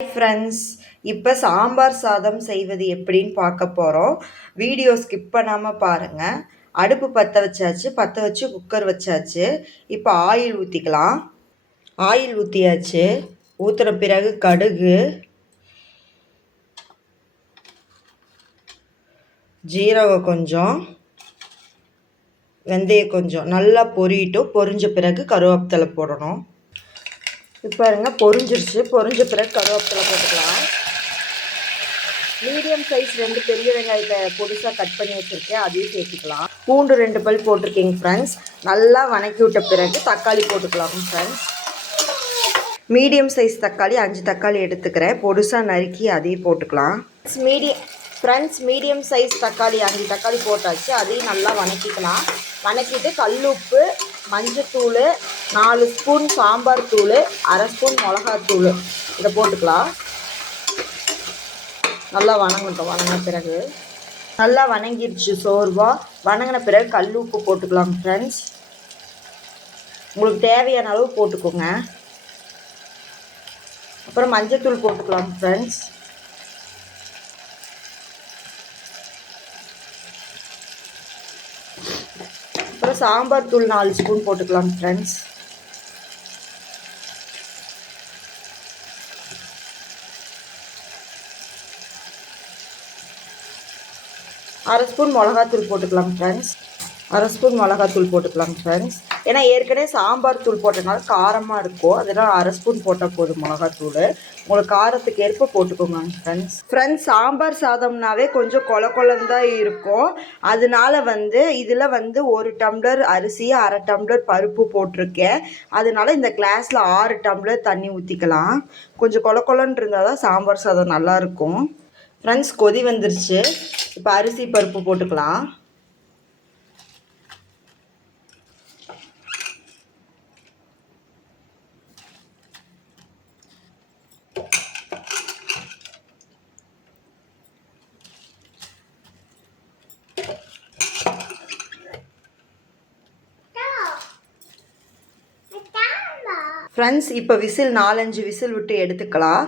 Friends, இப்போ சாம்பார் சாதம் செய்வது எப்படின்னு பார்க்க போகிறோம். வீடியோ ஸ்கிப் பண்ணாமல் பாருங்கள். அடுப்பு பற்ற வச்சாச்சு, பற்ற வச்சு குக்கர் வச்சாச்சு. இப்போ ஆயில் ஊற்றிக்கலாம். ஆயில் ஊற்றியாச்சு. ஊற்றுன பிறகு கடுகு, ஜீரகம் கொஞ்சம், வெந்தயம் கொஞ்சம் நல்லா பொரியட்டும். பொரிஞ்ச பிறகு கருவேப்பிலை போடணும். இப்போ பாருங்க பொரிஞ்சிருச்சு. பொரிஞ்ச பிறகு கருவேப்பிலை போட்டுக்கலாம். மீடியம் சைஸ் 2 பெரிய வெங்காயத்தை பொடிசாக கட் பண்ணி வச்சுருக்கேன், அதையும் சேர்த்துக்கலாம். பூண்டு 2 பல் போட்டிருக்கேங்க ஃப்ரெண்ட்ஸ். நல்லா வணக்கி விட்ட பிறகு தக்காளி போட்டுக்கலாம் ஃப்ரெண்ட்ஸ். மீடியம் சைஸ் தக்காளி 5 தக்காளி எடுத்துக்கிறேன், பொடிசாக நறுக்கி அதையும் போட்டுக்கலாம். மீடியம் சைஸ் தக்காளி 5 தக்காளி போட்டாச்சு, அதையும் நல்லா வணக்கிக்கலாம். வணக்கிட்டு கல்லுப்பு, மஞ்சத்தூள், 4 ஸ்பூன் சாம்பார் தூள், 1/2 ஸ்பூன் மிளகாத்தூள் இதை போட்டுக்கலாம். நல்லா வணங்கட்டும். வணங்கின பிறகு நல்லா வணங்கிடுச்சு. சோர்வா வணங்கின பிறகு கல் உப்பு போட்டுக்கலாம் ஃப்ரெண்ட்ஸ். உங்களுக்கு தேவையான அளவு போட்டுக்கோங்க. அப்புறம் மஞ்சத்தூள் போட்டுக்கலாம் ஃப்ரெண்ட்ஸ். அப்புறம் சாம்பார் தூள் 4 ஸ்பூன் போட்டுக்கலாம் ஃப்ரெண்ட்ஸ். அரை ஸ்பூன் மிளகாத்தூள் போட்டுக்கலாம் ஃப்ரெண்ட்ஸ். ஏன்னா ஏற்கனவே சாம்பார் தூள் போட்டனால காரமாக இருக்கும், அதனால் 1/2 ஸ்பூன் போட்டால் போதும் மிளகாத்தூள். உங்களுக்கு காரத்துக்கு ஏற்ப போட்டுக்கோங்க ஃப்ரெண்ட்ஸ். சாம்பார் சாதம்னாவே கொஞ்சம் கொலன்னு தான் இருக்கும். அதனால இதில் 1 டம்ளர் அரிசி, 1/2 டம்ளர் பருப்பு போட்டிருக்கேன். அதனால இந்த கிளாஸில் 6 டம்ளர் தண்ணி ஊற்றிக்கலாம். கொஞ்சம் கொலன்னு இருந்தால் தான் சாம்பார் சாதம் நல்லாயிருக்கும் ஃப்ரெண்ட்ஸ். கொதி வந்துருச்சு. இப்போ அரிசி பருப்பு போட்டுக்கலாம். ஃப்ரெண்ட்ஸ், இப்போ விசில் 4-5 விசில் விட்டு எடுத்துக்கலாம்.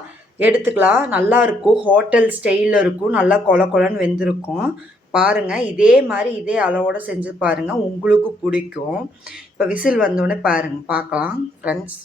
நல்லா இருக்கும், ஹோட்டல் ஸ்டைலில் இருக்கும். நல்லா கொலன்னு வெந்திருக்கும். பாருங்கள், இதே மாதிரி இதே அளவோடு செஞ்சு பாருங்கள், உங்களுக்கு பிடிக்கும். இப்போ விசில் வந்தோடனே பார்க்கலாம் ஃப்ரெண்ட்ஸ்.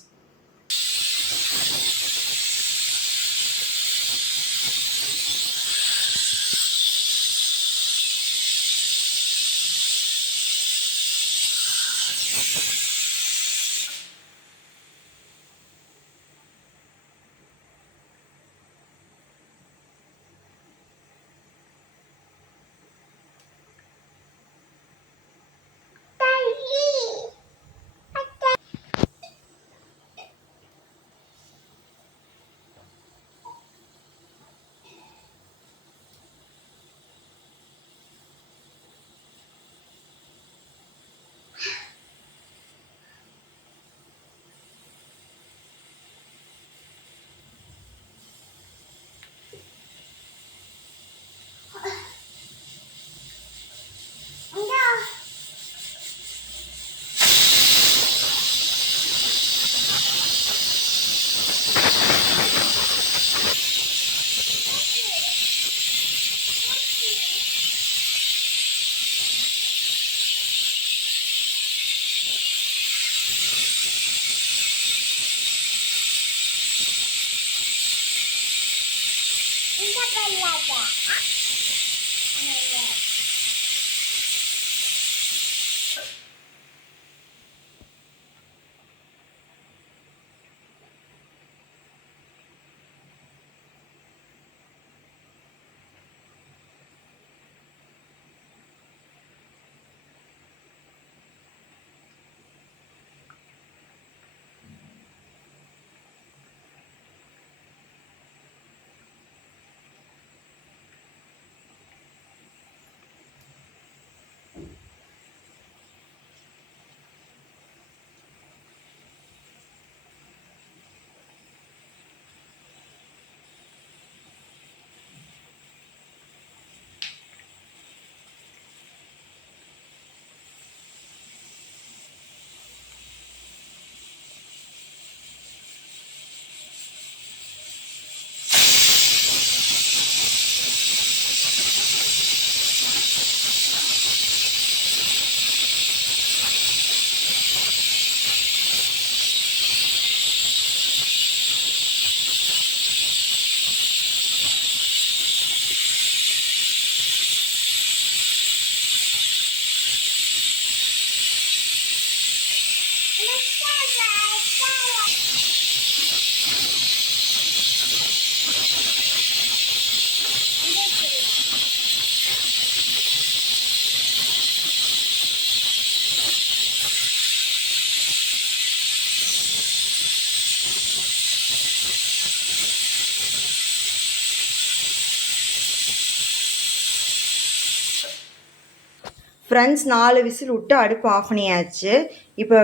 ஃப்ரெண்ட்ஸ் 4 விசில் விட்டு அடுப்பு ஆஃப் பண்ணியாச்சு. இப்போ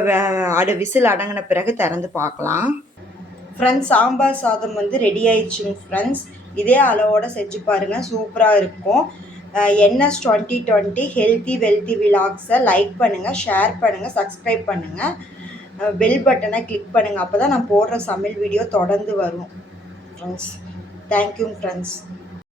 விசில் அடங்கின பிறகு திறந்து பார்க்கலாம். ஃப்ரெண்ட்ஸ் சாம்பார் சாதம் வந்து ரெடி ஆயிடுச்சுங்க ஃப்ரெண்ட்ஸ். இதே அளவோடு செஞ்சு பாருங்கள், சூப்பராக இருக்கும். NS 2020 ஹெல்த்தி வெல்த்தி விலாக்ஸை லைக் பண்ணுங்கள், ஷேர் பண்ணுங்கள், சப்ஸ்கிரைப் பண்ணுங்கள், பெல் பட்டனை கிளிக் பண்ணுங்கள். அப்போ தான் நான் போடுற சமையல் வீடியோ தொடர்ந்து வரும் ஃப்ரெண்ட்ஸ். Thank you friends.